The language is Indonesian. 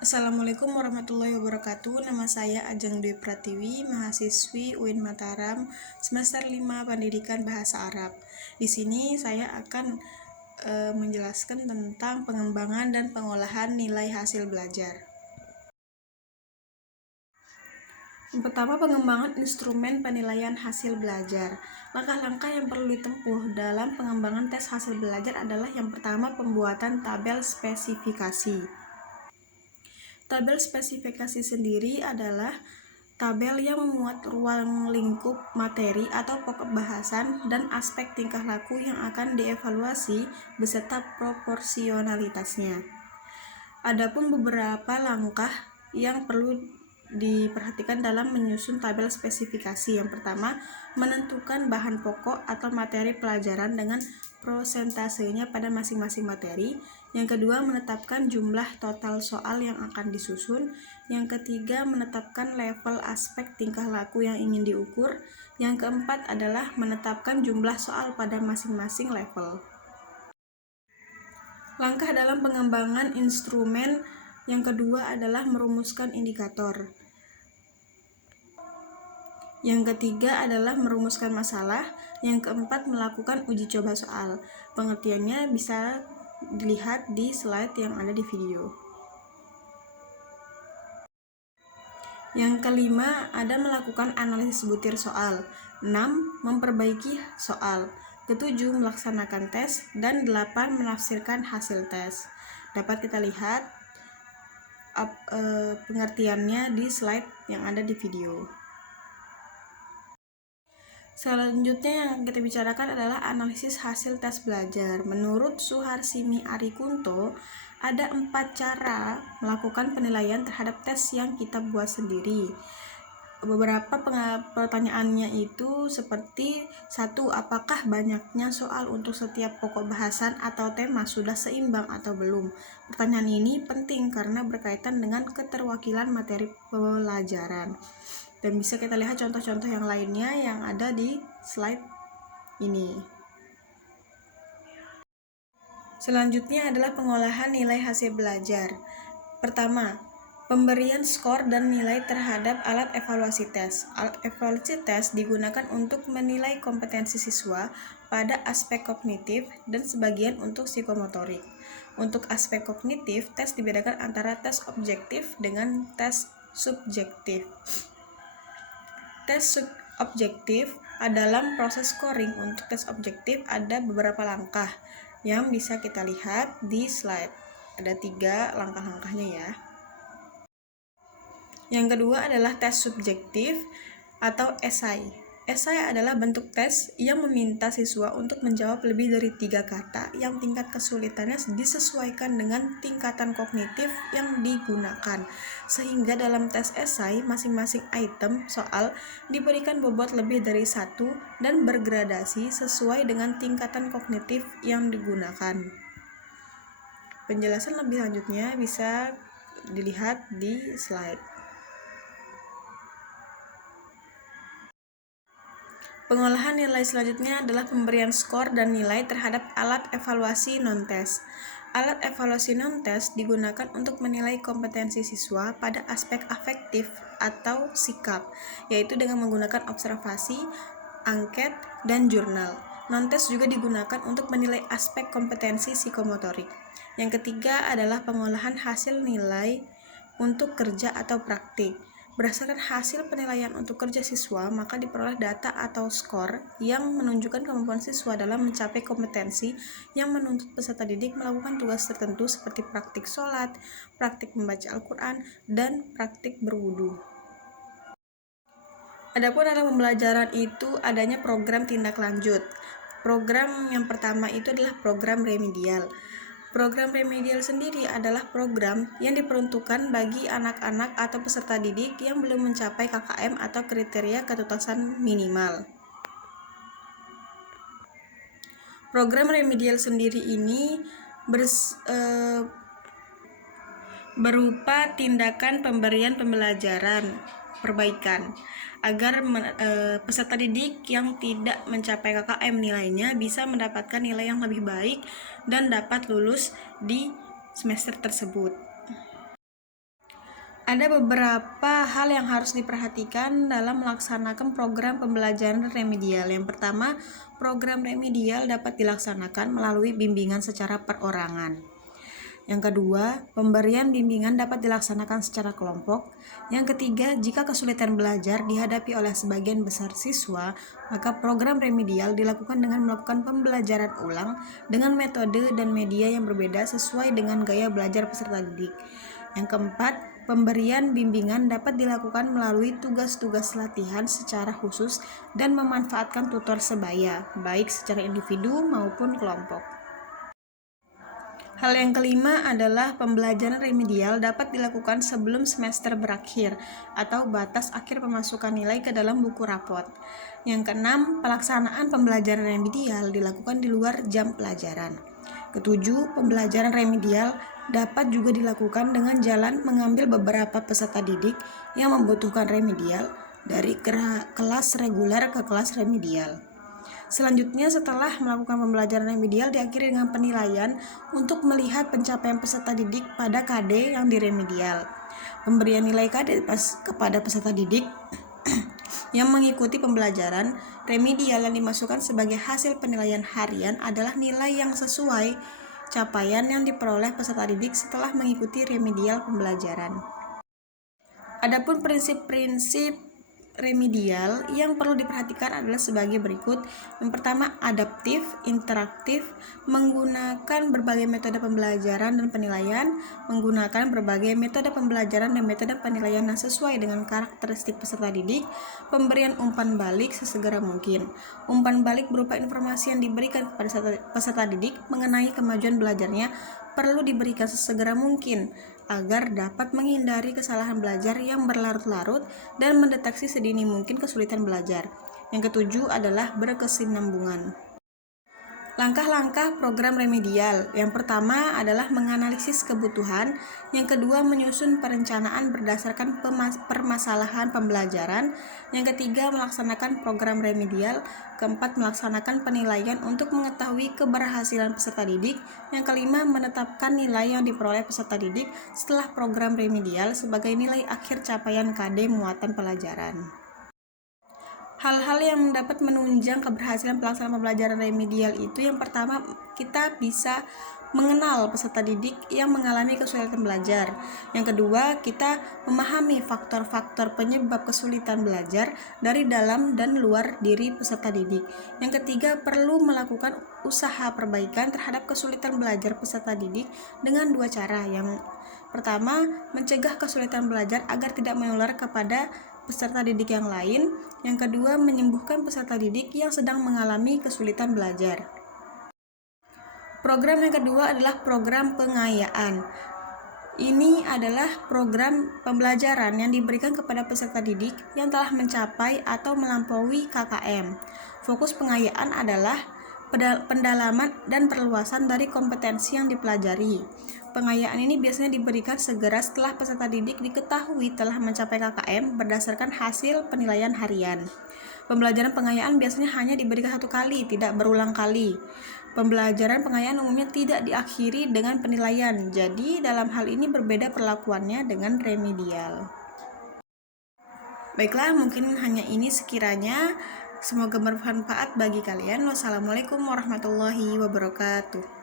Assalamualaikum warahmatullahi wabarakatuh. Nama saya Ajeng Dwi Pratiwi, mahasiswi UIN Mataram, semester 5 Pendidikan Bahasa Arab. Di sini saya akan menjelaskan tentang pengembangan dan pengolahan nilai hasil belajar. Yang pertama, pengembangan instrumen penilaian hasil belajar. Langkah-langkah yang perlu ditempuh dalam pengembangan tes hasil belajar adalah yang pertama, pembuatan tabel spesifikasi. Tabel spesifikasi sendiri adalah tabel yang memuat ruang lingkup materi atau pokok bahasan dan aspek tingkah laku yang akan dievaluasi beserta proporsionalitasnya. Adapun beberapa langkah yang perlu diperhatikan dalam menyusun tabel spesifikasi. Yang pertama, menentukan bahan pokok atau materi pelajaran dengan prosentasenya pada masing-masing materi. Yang kedua, menetapkan jumlah total soal yang akan disusun. Yang ketiga, menetapkan level aspek tingkah laku yang ingin diukur. Yang keempat adalah menetapkan jumlah soal pada masing-masing level. Langkah dalam pengembangan instrumen yang kedua adalah merumuskan indikator. Yang ketiga adalah merumuskan masalah. Yang keempat, melakukan uji coba soal. Pengertiannya bisa dilihat di slide yang ada di video. Yang kelima, ada melakukan analisis butir soal. 6. Memperbaiki soal. Ketujuh, melaksanakan tes. Dan 8. Menafsirkan hasil tes. Dapat kita lihat pengertiannya di slide yang ada di video. Selanjutnya yang kita bicarakan adalah analisis hasil tes belajar. Menurut Suharsini Arikunto, ada 4 cara melakukan penilaian terhadap tes yang kita buat sendiri. Beberapa pertanyaannya itu seperti: 1. Apakah banyaknya soal untuk setiap pokok bahasan atau tema sudah seimbang atau belum? Pertanyaan ini penting karena berkaitan dengan keterwakilan materi pelajaran. Dan bisa kita lihat contoh-contoh yang lainnya yang ada di slide ini. Selanjutnya adalah pengolahan nilai hasil belajar. Pertama, pemberian skor dan nilai terhadap alat evaluasi tes. Alat evaluasi tes digunakan untuk menilai kompetensi siswa pada aspek kognitif dan sebagian untuk psikomotorik. Untuk aspek kognitif, tes dibedakan antara tes objektif dengan tes subjektif. Tes subjektif dalam proses scoring. Untuk tes objektif ada beberapa langkah yang bisa kita lihat di slide. Ada 3 langkah-langkahnya ya. Yang kedua adalah tes subjektif atau esai. Esai adalah bentuk tes yang meminta siswa untuk menjawab lebih dari 3 kata yang tingkat kesulitannya disesuaikan dengan tingkatan kognitif yang digunakan. Sehingga dalam tes esai, masing-masing item soal diberikan bobot lebih dari 1 dan bergradasi sesuai dengan tingkatan kognitif yang digunakan. Penjelasan lebih lanjutnya bisa dilihat di slide. Pengolahan nilai selanjutnya adalah pemberian skor dan nilai terhadap alat evaluasi non-tes. Alat evaluasi non-tes digunakan untuk menilai kompetensi siswa pada aspek afektif atau sikap, yaitu dengan menggunakan observasi, angket, dan jurnal. Non-tes juga digunakan untuk menilai aspek kompetensi psikomotorik. Yang ketiga adalah pengolahan hasil nilai untuk kerja atau praktik. Berdasarkan hasil penilaian untuk kerja siswa, maka diperoleh data atau skor yang menunjukkan kemampuan siswa dalam mencapai kompetensi yang menuntut peserta didik melakukan tugas tertentu seperti praktik sholat, praktik membaca Al-Quran, dan praktik berwudu. Adapun dalam pembelajaran itu adanya program tindak lanjut. Program yang pertama itu adalah program remedial. Program remedial sendiri adalah program yang diperuntukkan bagi anak-anak atau peserta didik yang belum mencapai KKM atau kriteria ketuntasan minimal. Program remedial sendiri ini berupa tindakan pemberian pembelajaran perbaikan agar peserta didik yang tidak mencapai KKM nilainya bisa mendapatkan nilai yang lebih baik dan dapat lulus di semester tersebut. Ada beberapa hal yang harus diperhatikan dalam melaksanakan program pembelajaran remedial. Yang pertama, program remedial dapat dilaksanakan melalui bimbingan secara perorangan. Yang kedua, pemberian bimbingan dapat dilaksanakan secara kelompok. Yang ketiga, jika kesulitan belajar dihadapi oleh sebagian besar siswa, maka program remedial dilakukan dengan melakukan pembelajaran ulang dengan metode dan media yang berbeda sesuai dengan gaya belajar peserta didik. Yang keempat, pemberian bimbingan dapat dilakukan melalui tugas-tugas latihan secara khusus dan memanfaatkan tutor sebaya, baik secara individu maupun kelompok. Hal yang kelima adalah pembelajaran remedial dapat dilakukan sebelum semester berakhir atau batas akhir pemasukan nilai ke dalam buku rapot. Yang keenam, pelaksanaan pembelajaran remedial dilakukan di luar jam pelajaran. Ketujuh, pembelajaran remedial dapat juga dilakukan dengan jalan mengambil beberapa peserta didik yang membutuhkan remedial dari kelas reguler ke kelas remedial. Selanjutnya, setelah melakukan pembelajaran remedial diakhiri dengan penilaian untuk melihat pencapaian peserta didik pada KD yang diremedial. Pemberian nilai KD kepada peserta didik yang mengikuti pembelajaran remedial yang dimasukkan sebagai hasil penilaian harian adalah nilai yang sesuai capaian yang diperoleh peserta didik setelah mengikuti remedial pembelajaran. Adapun prinsip-prinsip remedial yang perlu diperhatikan adalah sebagai berikut. Yang pertama, adaptif, interaktif, menggunakan berbagai metode pembelajaran dan penilaian, menggunakan berbagai metode pembelajaran dan metode penilaian yang sesuai dengan karakteristik peserta didik, pemberian umpan balik sesegera mungkin. Umpan balik berupa informasi yang diberikan kepada peserta didik mengenai kemajuan belajarnya perlu diberikan sesegera mungkin agar dapat menghindari kesalahan belajar yang berlarut-larut dan mendeteksi sedini mungkin kesulitan belajar. Yang ketujuh adalah berkesinambungan. Langkah-langkah program remedial. Yang pertama adalah menganalisis kebutuhan, yang kedua menyusun perencanaan berdasarkan permasalahan pembelajaran, yang ketiga melaksanakan program remedial, keempat melaksanakan penilaian untuk mengetahui keberhasilan peserta didik, yang kelima menetapkan nilai yang diperoleh peserta didik setelah program remedial sebagai nilai akhir capaian KD muatan pelajaran. Hal-hal yang dapat menunjang keberhasilan pelaksanaan pembelajaran remedial itu, yang pertama, kita bisa mengenal peserta didik yang mengalami kesulitan belajar. Yang kedua, kita memahami faktor-faktor penyebab kesulitan belajar dari dalam dan luar diri peserta didik. Yang ketiga, perlu melakukan usaha perbaikan terhadap kesulitan belajar peserta didik dengan dua cara. Yang pertama, mencegah kesulitan belajar agar tidak menular kepada peserta didik yang lain. Yang kedua, menyembuhkan peserta didik yang sedang mengalami kesulitan belajar. Program yang kedua adalah program pengayaan. Ini adalah program pembelajaran yang diberikan kepada peserta didik yang telah mencapai atau melampaui KKM. Fokus pengayaan adalah pendalaman dan perluasan dari kompetensi yang dipelajari. Pengayaan ini biasanya diberikan segera setelah peserta didik diketahui telah mencapai KKM berdasarkan hasil penilaian harian. Pembelajaran pengayaan biasanya hanya diberikan satu kali, tidak berulang kali. Pembelajaran pengayaan umumnya tidak diakhiri dengan penilaian, jadi dalam hal ini berbeda perlakuannya dengan remedial. Baiklah, mungkin hanya ini sekiranya. Semoga bermanfaat bagi kalian. Wassalamualaikum warahmatullahi wabarakatuh.